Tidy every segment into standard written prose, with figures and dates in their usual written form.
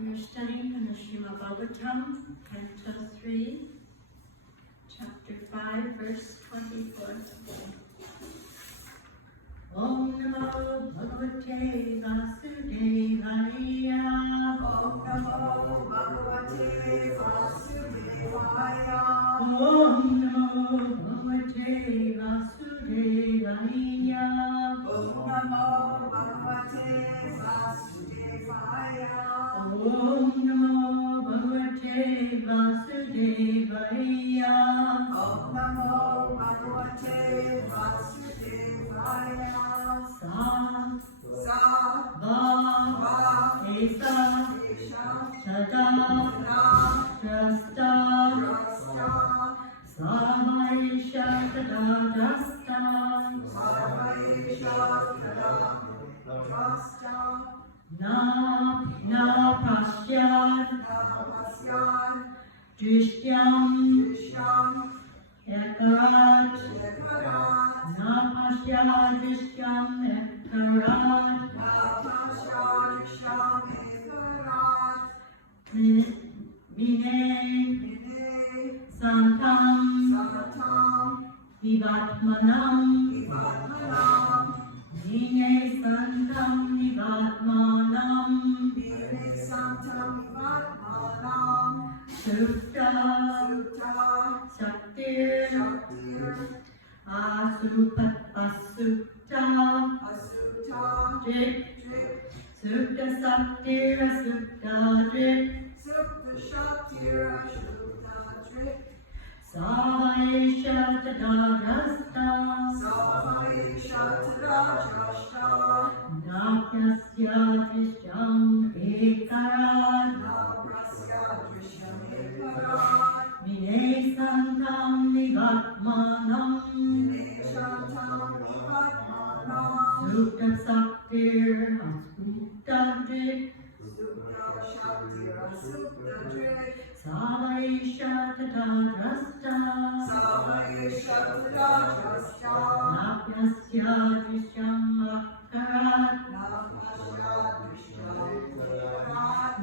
We are studying from the Srimad Bhagawatam, Canto 3, Chapter 5, Verse 24. Om Namo Bhagavate Vasudevaya. Om Namo Bhagavate Vasudevaya. Om Namo Bhagavate Vasudevaya. Om Namo Bhagavate Vasudevaya. Om Namo Bhagavate Vasudevaya. Om Namo Bhagavate Vasudevaya. Sa Va Esa Sada Drasta Samaisha Sada Drasta Na Pasyat Drishyam Ekarat Na Pasyat Drishyam Ekarat Vine Santam Vivatmanam Vine Santam Vivatmanam Sutta Saktir Asupat Asutta Jit Sutta Saktir Sutta Jit Savaisha Tadagasta Naprasya Drishyam Ekarat Vine Santam Vivatmanam Sutta Saktir Asutta Sutta Shaktira Sutta Drik, Savaisha Tatadrasta Savaisha Tadadrasta, Napyasya Drishyam Akarat Napasya Drishyam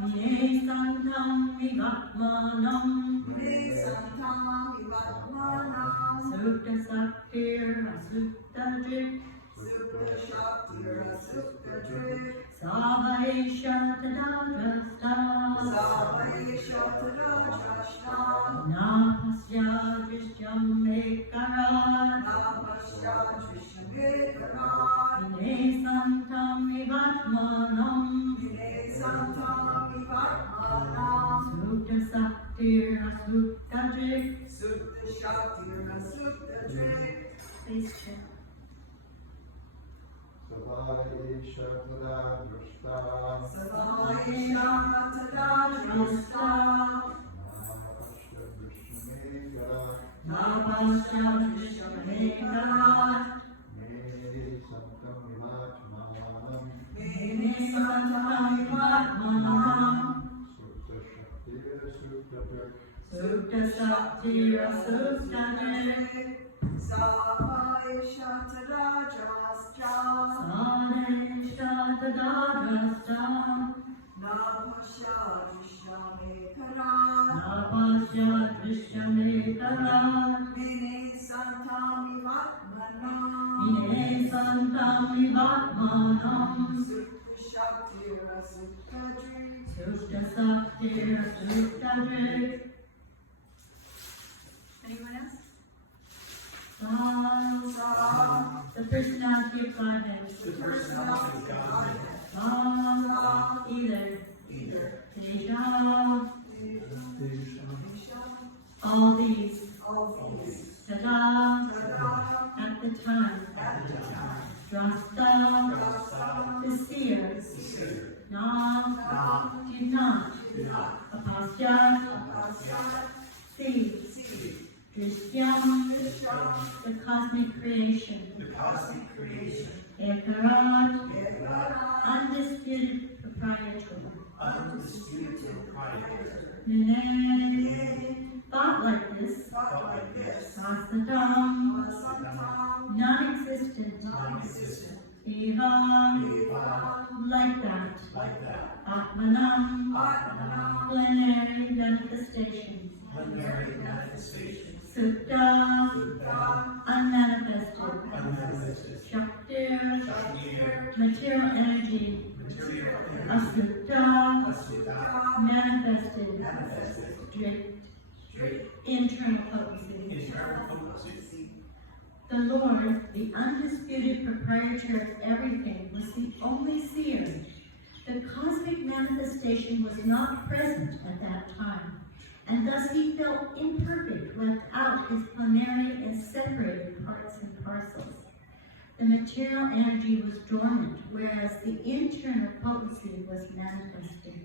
Nye Santam Vivatmanam Muni Santam Vivatmanam, Sutta Saktir Asutta Drik Sutta Shaktira Sutta Drik, Savaisha Tatadrasta Savaisha Tadadrasta, Napasya Drishyam Akarat Napasya Drishyam Nye Santam Vivatmanam Mune Santam Vivatmanam, Sutta Saktir Asutta Drik. Sutta Shaktira Sutta Drik, Please check. Savaisha Tadadrasta Savaisha Tadadrasta, Navashya Vishnumekara Napasya Drishyamekarat Mene Santam Vivatmanam Mene Santam Vivatmanam Sutta Shaktira Sutta Sutta Saktir Asutta Drik Savaisha Tadadrasta, Sadesha Tadadrasta Napasya Drishyamekara, Napasya Drishyamekarat Mene Santam Vivatmanam, Mene Santam Vivatmanam Sutta Shaktira Sutta Drik, Sutta Saktir Asutta Drik. Anyone else? The personality of Godhead. the personality of God, Either. Teja. Desha All these. all these, Tada. Tada, At the time. at the time, Drasta. Rasa, The seer. Seer, Na. Na, Do not. Not, Apasya. Rasa, See. See, Drishyam. Drishyam, The cosmic creation. the cosmic creation, Ekarat. Ekara, Undisputed proprietor. undisputed proprietor. Nene. Thought like this. Thought like this, Sasatam. Vasantam, Non-existent. non-existent, Eva. Eva, Like that. like that, Atmanam. Atmanam, Plenary manifestations. plenary manifestation, Sutta. Buddha, Unmanifested. unmanifested, Shaktir. Shaktir, Material energy. material energy, Asutta. Asuta, Manifested. manifested, Drift. straight, Internal potency. internal potency. The Lord, the undisputed proprietor of everything, was the only seer. The cosmic manifestation was not present at that time, and thus he felt imperfect without his plenary and separated parts and parcels. The material energy was dormant, whereas the internal potency was manifested.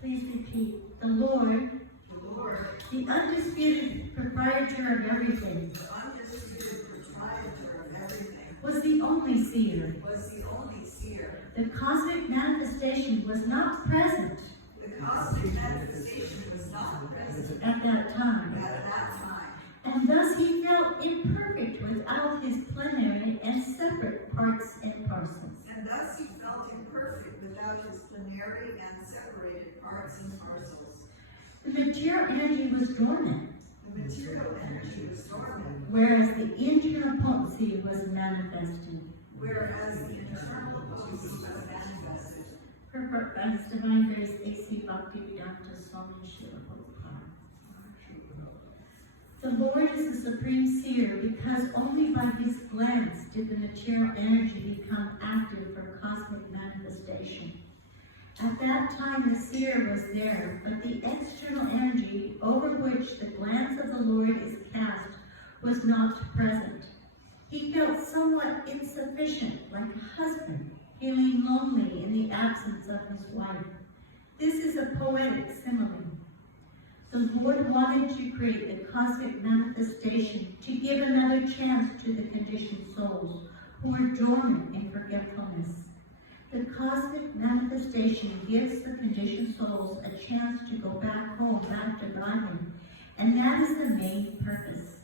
Please repeat. The Lord, The Lord, the undisputed proprietor of everything, the undisputed proprietor of everything, was the only seer. was the only seer. The cosmic manifestation was not present The cosmic manifestation was not present at that time, at that time, and thus he felt imperfect without his plenary and separate parts and parcels. and thus he felt imperfect without his plenary and separated parts and parcels. The material energy was dormant, The material energy was dormant, whereas the internal potency was manifested. whereas the internal potency was manifested. Purport by His Divine Grace, A.C. Bhaktivedanta Swami Srila Prabhupada. The Lord is the supreme seer because only by his glance did the material energy become active for cosmic manifestation. At that time the seer was there, but the external energy over which the glance of the Lord is cast was not present. He felt somewhat insufficient, like a husband feeling lonely in the absence of his wife. This is a poetic simile. The Lord wanted to create the cosmic manifestation to give another chance to the conditioned souls who are dormant in forgetfulness. The cosmic manifestation gives the conditioned souls a chance to go back home, back to Godhead, and that is the main purpose.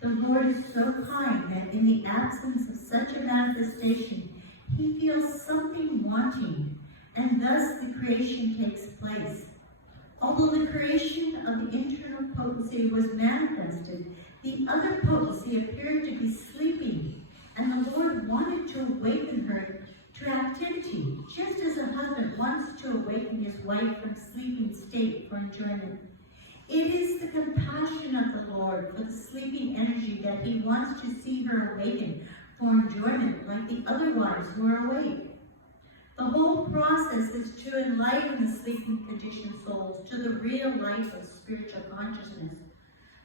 The Lord is so kind that in the absence of such a manifestation, he feels something wanting, and thus the creation takes place. Although the creation of the internal potency was manifested, the other potency appeared to be sleeping, and the Lord wanted to awaken her to activity, just as a husband wants to awaken his wife from sleeping state for enjoyment. It is the compassion of the Lord for the sleeping energy that he wants to see her awaken for enjoyment like the other wives who are awake. The whole process is to enlighten the sleeping conditioned souls to the real life of spiritual consciousness,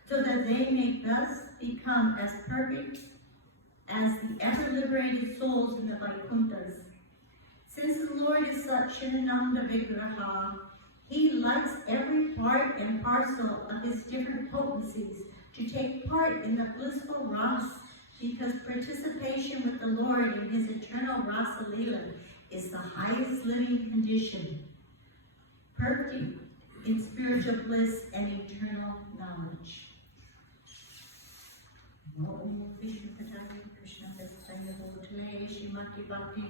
so that they may thus become as perfect as the ever-liberated souls in the Vaikunthas. Since the Lord is Satchidananda Vigraha, he likes every part and parcel of his different potencies to take part in the blissful Ras, because participation with the Lord in his eternal Rasa Leela is the highest living condition, perfect in spiritual bliss and eternal knowledge. Om Vishnu Padani Krishna Vestaya Bhutale Srimati Nagapatni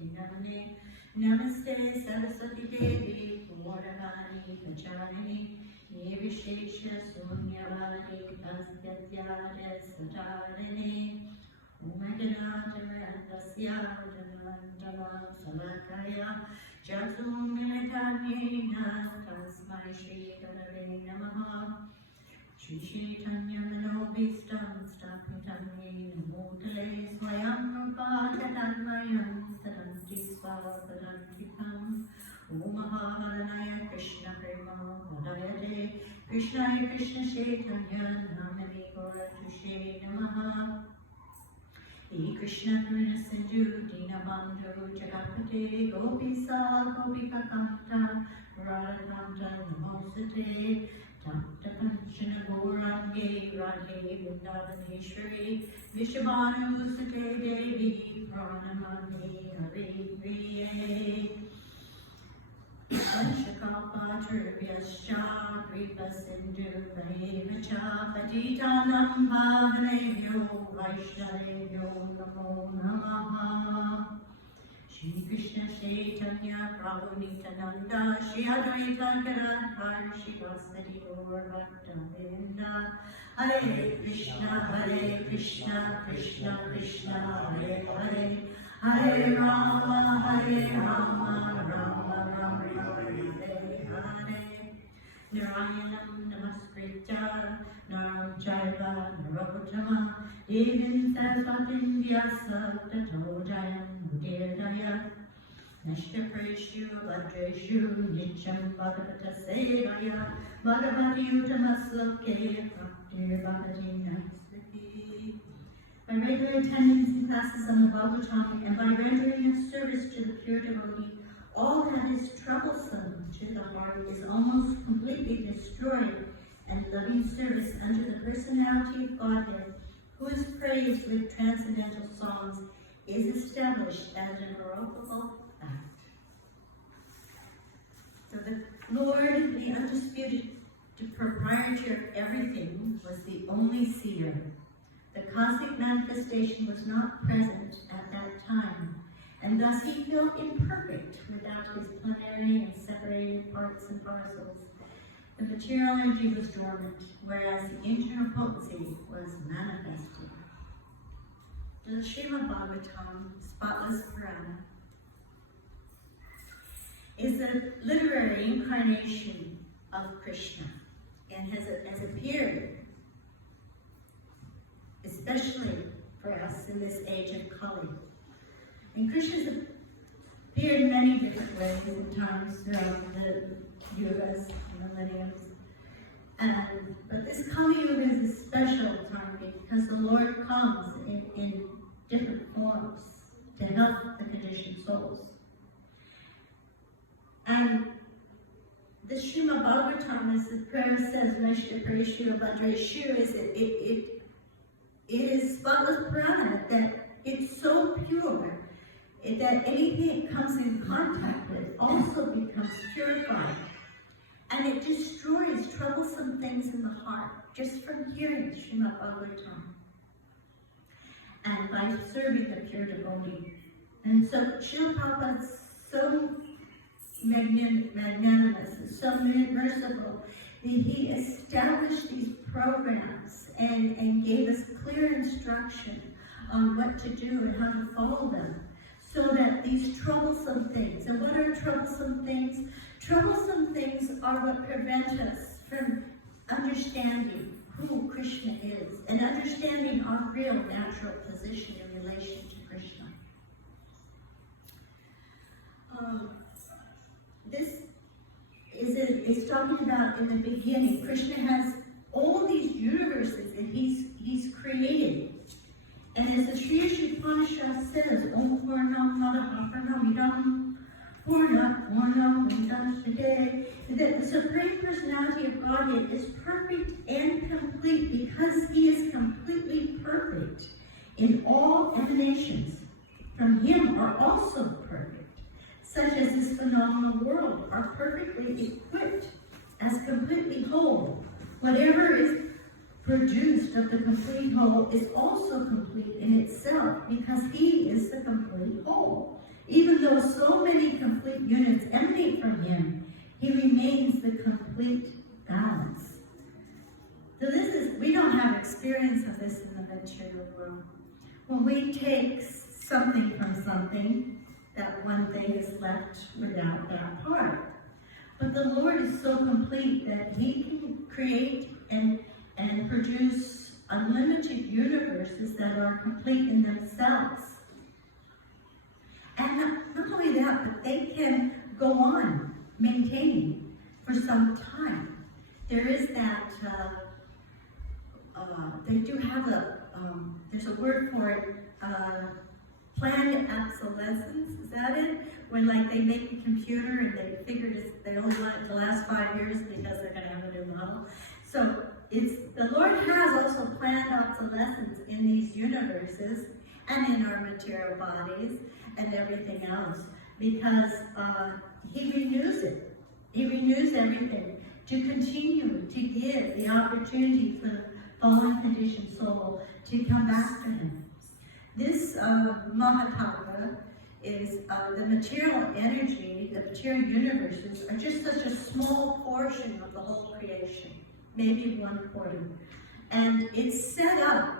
Devi Namaste Saraswati Devi Purvani Pacharani Nirvishesha Sunyavadi Astatyada Satarani Umadanatara Danantala Salakaya Jatum Minakanyena Tasmai Shri Kadare Namaha Shri Chaitanya Manobhistam Stapitanye Namotale Swayam Rupa Tadanti Swavadantikam Umaharanaya Krishna Prema Vadayate Krishnaya Krishna Chaitanya Namani Goratushe Namaha He Krishna Krishna Sindhu Dinabandhu Jagapate Gopisa Gopika Kanta Radhakanta Namosate Tapta Kanchana Gaurange Radhe Vrindavaneshwari Vishabhanu Sate Devi Pranamani Hare Priye Vanshakapa Trivyascha Kripa Sindhu Vahevacha Patitanam Bhavanebhyo Vaishnavebhyo Namo Namaha Shri Krishna Chaitanya Prabhu Nityananda Shri Advaita Gadadhar Shri Vasari Gaur Bhakta Hare Krishna Krishna Krishna Hare Hare Hare Rama Rama Rama Hare Narayanam Namaskritya Naram Jaiva Narottama Devim Saraswatim Vyasa Tato Jayam Mudirdaya Nashtapreshu Vajreshu Nityam Bhagavata Sevaya Bhagavati Uttamaslake Bhaktir Bhagavati Namastaki. By regular attendance in classes on the Bhagavatam and by rendering of service to the pure devotee, all that is troublesome to the heart is almost completely destroyed, and loving service unto the personality of Godhead, who is praised with transcendental songs, is established as an irrevocable fact. So the Lord, the undisputed proprietor of everything, was the only seer. The cosmic manifestation was not present at that time, and thus he felt imperfect without his plenary and separated parts and parcels. The material energy was dormant, whereas the internal potency was manifested. The Srimad Bhagawatam, Spotless Purana, is a literary incarnation of Krishna and has appeared, especially for us in this age of Kali. And Krishna's appeared in many different ways and times throughout the yugas and millenniums. But this Kali Yuga is a special time because the Lord comes in different forms to help the conditioned souls. And the Srimad Bhagawatam, as the prayer says, Vaishya Parishya Bhadreshu, it is spotless prana, that it's so pure that anything it comes in contact with also becomes purified. And it destroys troublesome things in the heart just from hearing Srimad Bhagavatam and by serving the pure devotee. And so Srila Prabhupada is so magnanimous and so merciful that he established these programs and gave us clear instruction on what to do and how to follow them, so that these troublesome things, and what are troublesome things? Troublesome things are what prevent us from understanding who Krishna is and understanding our real natural position in relation to Krishna. This is talking about in the beginning. Krishna has all these universes that he's created. And as the Sri Upanishad says, Om Purnam Madaha Purnamidam Purnam Vidam, that the Supreme Personality of Godhead is perfect and complete because he is completely perfect in all emanations. From him are also perfect, such as this phenomenal world, are perfectly equipped as completely whole. Whatever is produced of the complete whole is also complete in itself because he is the complete whole. Even though so many complete units emanate from him, he remains the complete balance. So we don't have experience of this in the material world. When we take something from something, that one thing is left without that part. But the Lord is so complete that he can create and produce unlimited universes that are complete in themselves. And not only that, but they can go on maintaining for some time. There is that, they do have there's a word for it, planned obsolescence, is that it? When like they make a computer and they figured they only want it to last 5 years because they're going to have a new model. So the Lord has also planned obsolescence in these universes and in our material bodies and everything else, because he renews it. He renews everything to continue to give the opportunity for the fallen conditioned soul to come back to him. This Mahatattva is the material energy, the material universes are just such a small portion of the whole creation, maybe 1/4. And it's set up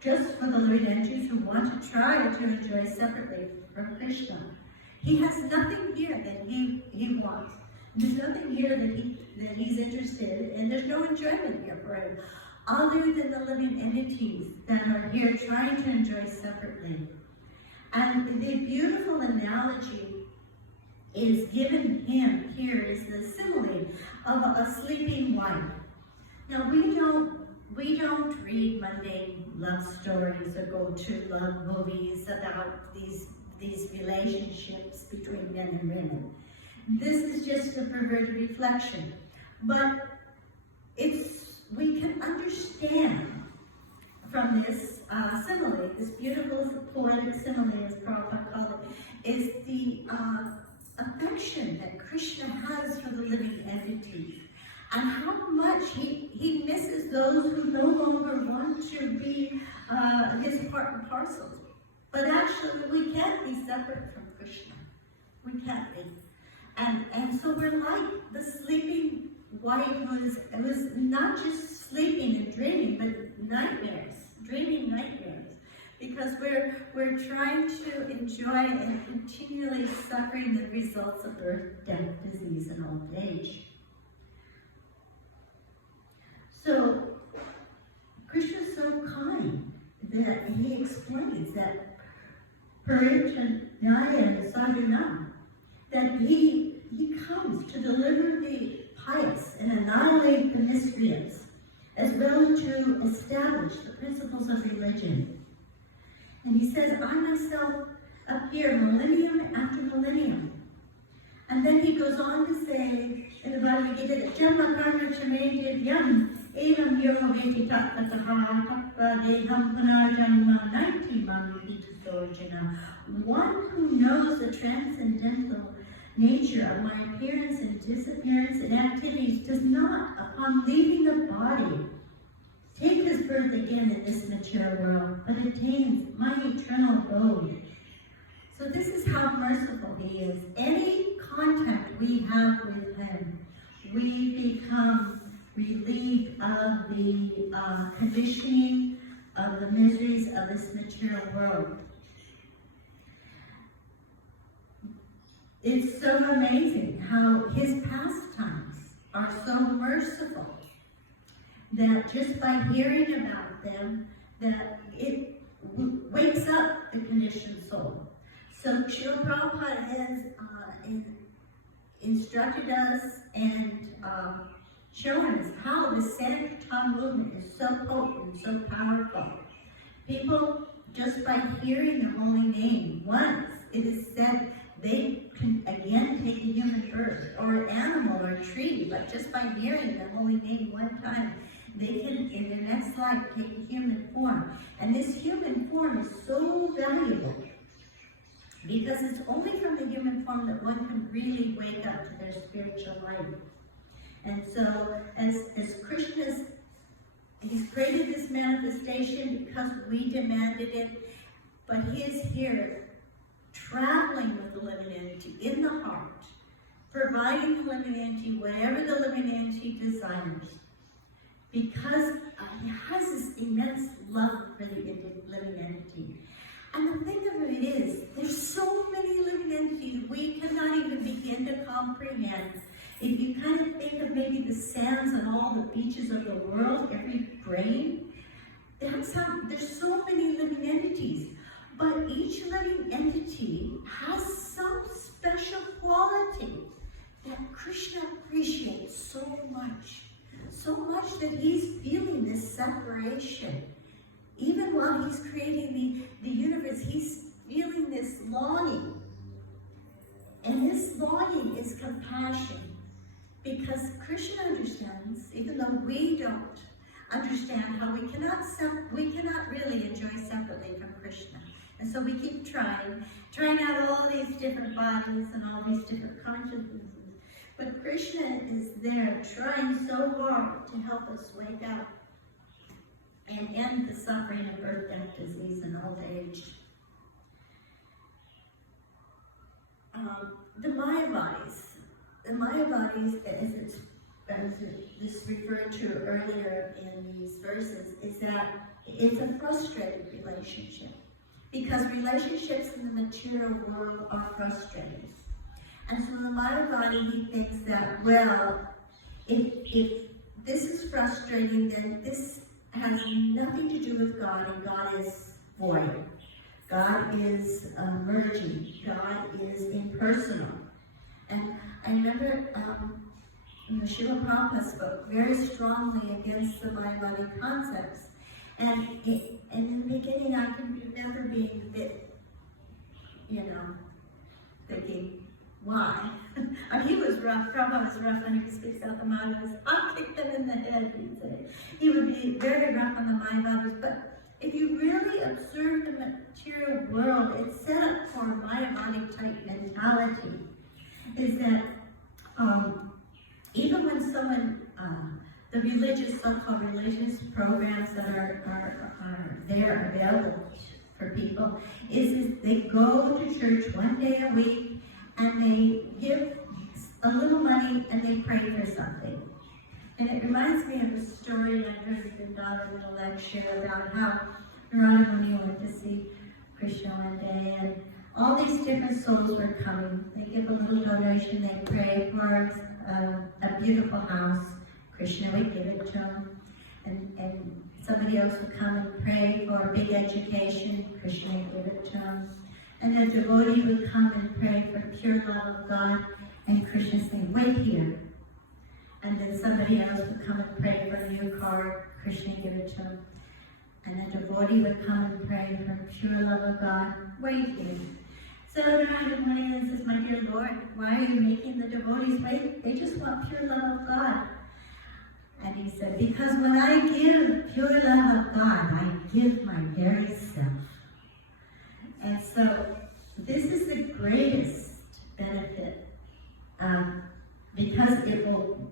just for the living entities who want to try to enjoy separately from Krishna. He has nothing here that he wants. There's nothing here that he's interested in, and there's no enjoyment here for him, other than the living entities that are here trying to enjoy separately. And the beautiful analogy is given him here is the simile of a sleeping wife. Now we don't read mundane love stories or go to love movies about these relationships between men and women. This is just a perverted reflection, but we can understand from this simile, this beautiful poetic simile, as Prabhupada called it, is the affection that Krishna has for the living entities, and how much he misses those who no longer want to be his part and parcel. But actually, we can't be separate from Krishna. We can't be. And so we're like the sleeping wife who was not just sleeping and dreaming, but nightmares, dreaming nightmares. Because we're trying to enjoy and continually suffering the results of birth, death, disease, and old age. So Krishna is so kind that he explains that Paritanyaya Sadhana, that he comes to deliver the pious and annihilate the miscreants, as well as to establish the principles of religion. And he says, I myself appear millennium after millennium, And then he goes on to say in the Bhagavad Gita, Janma karma chame yam evam yo veti tattataha tattva deham punarjanma naiti mamiti sojana. One who knows the transcendental nature of my appearance and disappearance and activities does not, upon leaving the body, take his birth again in this material world, but attains my eternal abode. So this is how merciful he is. Any contact we have with him, we become relieved of the conditioning of the miseries of this material world. It's so amazing how his pastimes are so merciful that just by hearing about them, that it wakes up the conditioned soul. So Srila Prabhupada has instructed us and shown us how the Sankirtan movement is so potent, so powerful. People, just by hearing the holy name once, it is said they can again take a human birth, or an animal, or a tree, but just by hearing the holy name one time, they can, in their next life, take a human form. And this human form is so valuable, because it's only from the human form that one can really wake up to their spiritual life. And so, as Krishna's, he's created this manifestation because we demanded it, but he is here, traveling with the living entity in the heart, providing the living entity whatever the living entity desires, because he has this immense love for the living entity. And the thing of it is, there's so many living entities we cannot even begin to comprehend. If you kind of think of maybe the sands on all the beaches of the world, every grain, there's so many living entities. But each living entity has some special quality that Krishna appreciates so much that he's feeling this separation. Even while he's creating the universe, he's feeling this longing. And this longing is compassion. Because Krishna understands, even though we don't understand, how we cannot really enjoy separately from Krishna. And so we keep trying out all these different bodies and all these different consciousnesses. But Krishna is there trying so hard to help us wake up and end the suffering of birth, death, disease, and old age. The Mayavadis, as it's referred to earlier in these verses, is that it's a frustrated relationship. Because relationships in the material world are frustrating. And so the Mayavadi, he thinks that, well, if this is frustrating, then this has nothing to do with God, and God is void. God is merging. God is impersonal. And I remember Srila Prabhupada spoke very strongly against the Mayavadi concepts. And in the beginning, I can remember being a bit, thinking, why? He was rough. Prabhupada was rough when he speaks out the Mayavadis. I'll kick them in the head, he'd say. He would be very rough on the Mayavadis. But if you really observe the material world, it's set up for a Mayavadi type mentality. Is that even when someone, the so-called religious programs that are there available for people, is they go to church one day a week and they give a little money and they pray for something. And it reminds me of a story I heard the daughter in a lecture about how Narada Muni went to see Krishna one day, and all these different souls were coming. They give a little donation, they pray for a beautiful house. Krishna would give it to them. And somebody else would come and pray for a big education. Krishna would give it to them. And a devotee would come and pray for pure love of God. And Krishna would say, wait here. And then somebody else would come and pray for a new car. Krishna would give it to them. And a devotee would come and pray for pure love of God. Wait here. So Nagapatni says, my dear Lord, why are you making the devotees wait? They just want pure love of God. And he said, because when I give pure love of God, I give my very self. And so this is the greatest benefit, because it will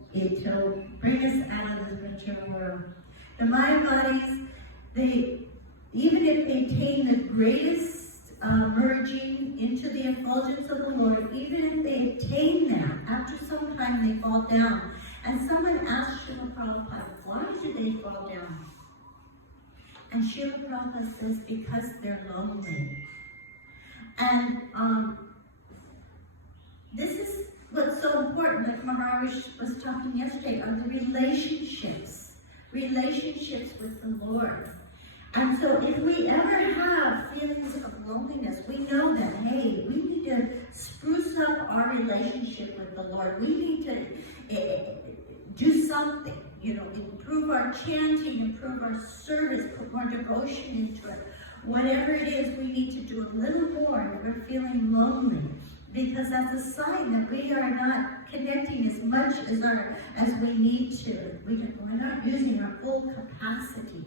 bring us out of this material world. The mind bodies, even if they attain the greatest merging into the effulgence of the Lord, even if they attain that, after some time they fall down. And someone asked Srila Prabhupada, why do they fall down? And Srila Prabhupada says, because they're lonely. And this is what's so important, like Maharaj was talking yesterday, are the relationships with the Lord. And so if we ever have feelings of loneliness, we know that, hey, we need to spruce up our relationship with the Lord. We need to do something, improve our chanting, improve our service, put more devotion into it. Whatever it is, we need to do a little more if we're feeling lonely, because that's a sign that we are not connecting as much as we need to. We're not using our full capacity.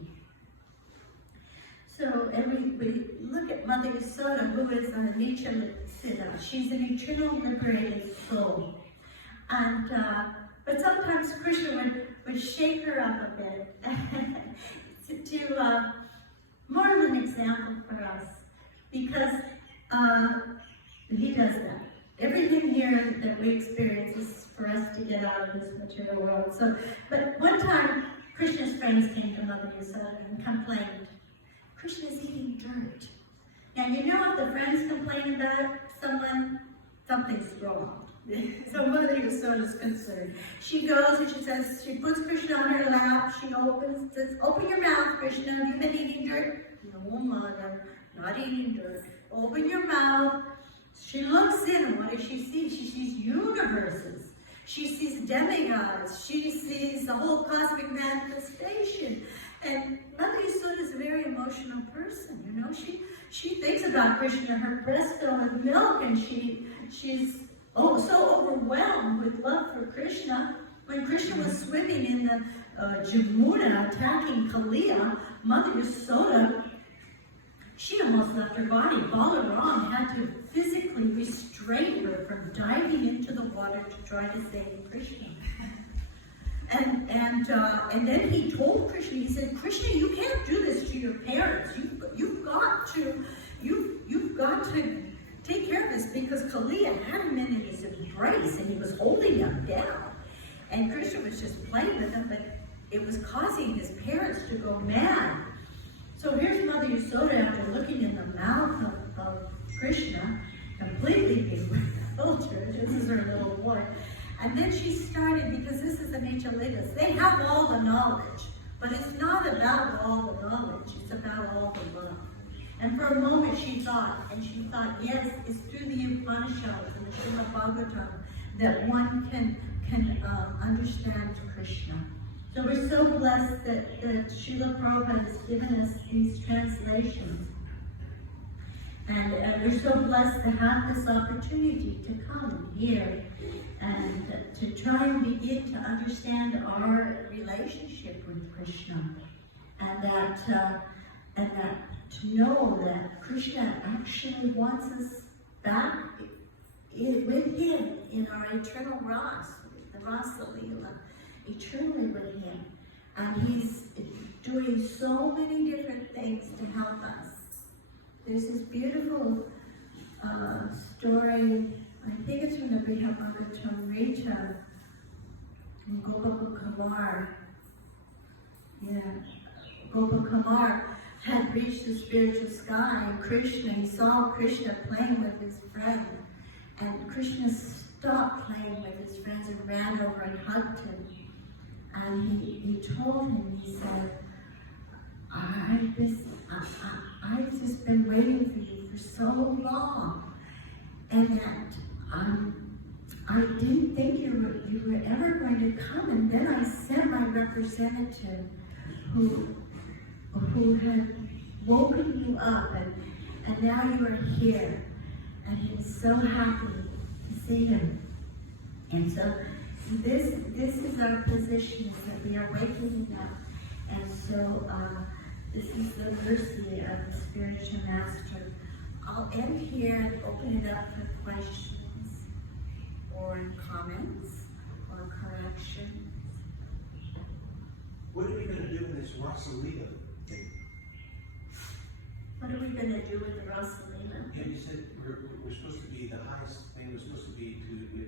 So, and we look at Mother Yasoda, who is a Nityalila. She's an eternal liberated soul. And, but sometimes Krishna would shake her up a bit to more of an example for us, because he does that. Everything here that we experience is for us to get out of this material world. So, but one time, Krishna's friends came to Mother Yasoda and complained, Krishna's eating dirt. Now, if the friends complain about someone, something's wrong. So Mother Yasoda is concerned. She goes and she puts Krishna on her lap. She says, open your mouth, Krishna. Have you been eating dirt? No, Mother, not eating dirt. Open your mouth. She looks in, and what does she see? She sees universes. She sees demigods. She sees the whole cosmic manifestation. And Mother Yasoda is a very emotional person, She thinks about Krishna, her breast filled with milk, and she's so overwhelmed with love for Krishna. When Krishna was swimming in the Jamuna, attacking Kaliya, Mother Yasoda, she almost left her body. Balaram had to physically restrain her from diving into the water to try to save Krishna. And then he told Krishna, he said, Krishna, you can't do this to your parents. You've got to take care of this, because Kaliya had him in his embrace and he was holding him down. And Krishna was just playing with him, but it was causing his parents to go mad. So here's Mother Yasoda, after looking in the mouth of Krishna, completely bewildered. This is her little boy. And then she started, because this is the Nityalilas, they have all the knowledge, but it's not about all the knowledge, it's about all the love. And for a moment she thought, yes, it's through the Upanishads and the Srimad Bhagawatam that one can understand Krishna. So we're so blessed that Srila Prabhupada has given us these translations. And we're so blessed to have this opportunity to come here and to try and begin to understand our relationship with Krishna, and that to know that Krishna actually wants us back with him in our eternal Ras, the Rasa Leela, eternally with him. And he's doing so many different things to help us. There's this beautiful story, I think it's from the Brihad Bhagavatam Rita, from Gopal Kumar. Gopal Kumar had reached the spiritual sky, and Krishna, he saw Krishna playing with his friend. And Krishna stopped playing with his friends and ran over and hugged him. And he told him, he said, I've just been waiting for you for so long, and that I didn't think you were ever going to come, and then I sent my representative who had woken you up, and now you are here. And he was so happy to see him. And so this is our position, is that we are waking up. And so this is the mercy of the spiritual master. I'll end here and open it up for questions or comments or corrections. What are we going to do with this Rasalila? What are we going to do with the Rasalila? Yeah, you said we're supposed to be, the highest thing was supposed to be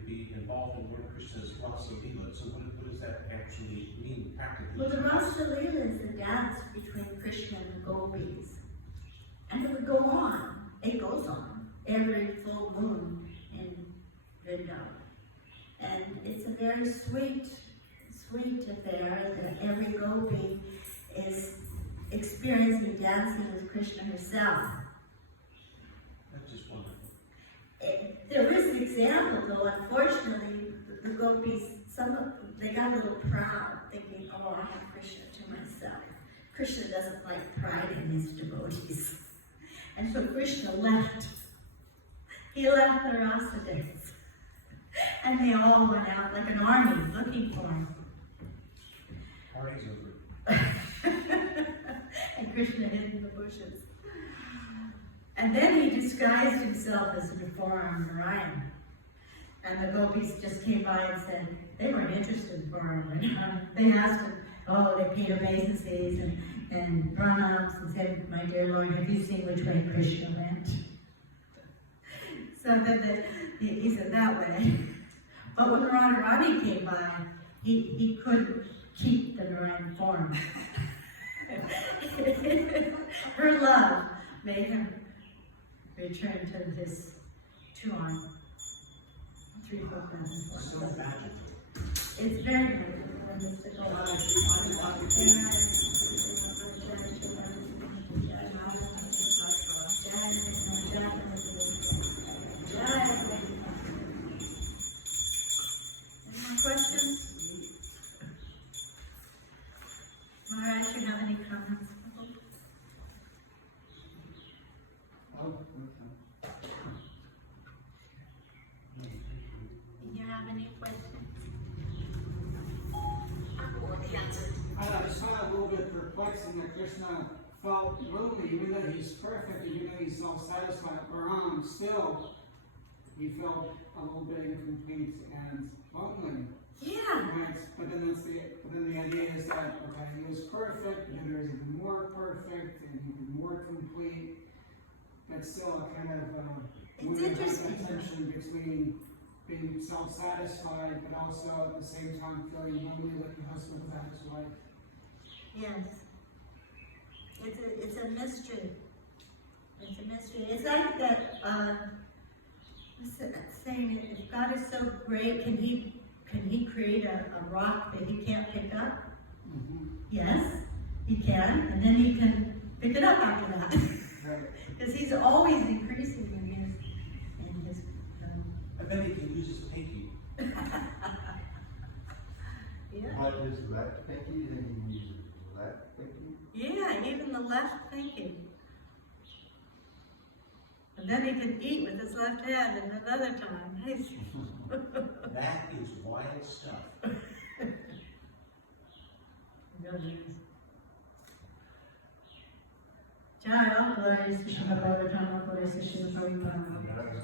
be involved in Lord Krishna's Rasalila. So what does that actually mean practically? Well, the Rasalila is a dance between Krishna and the gopis. And it would go on. It goes on every full moon in Vrindavan. And it's a very sweet affair that every gopi is experiencing dancing with Krishna herself. That's just wonderful. There is an example, though, unfortunately, the gopis, they got a little proud, thinking, oh, I have Krishna to myself. Krishna doesn't like pride in his devotees. And so Krishna left. He left the Rasa dance. And they all went out like an army looking for him. Party's over. And Krishna hid in the bushes. And then he disguised himself as a deformed Narayan. And the gopis just came by and said, they weren't interested for him. They asked him, they paid obeisances and pranams and said, my dear Lord, have you seen which way Krishna went? So then he said that way. But when Radharani came by, he couldn't keep the Narayan form. Her love made him return to this 2-on, 3-4 So magical. It's very magical and mystical. Any more questions? Maharaj, you have any comments? Do you have any questions? I just found it a little bit perplexing that Krishna felt lonely, even though he's perfect, even though he's self-satisfied, or still, he felt a little bit incomplete and lonely. Yeah. Right? But then the idea is that, okay, he was perfect, and there is even more perfect, and even more complete, but still a kind of It's interesting. tension between being self-satisfied, but also at the same time feeling lonely like the husband without his wife. Yes. It's a mystery. It's a mystery. It's like that, saying if God is so great, can he create a rock that he can't pick up? Mm-hmm. Yes, he can, and then he can pick it up after that. Because he's always increasing in his I bet he can use his pinky. yeah. What is left pinky, then you use left pinky? Yeah, even the left thinking. And then he can eat with his left hand at another time. That is wild stuff. Jai, all glories to Srimad Bhagawatam, all glories to Srimad Bhagawatam.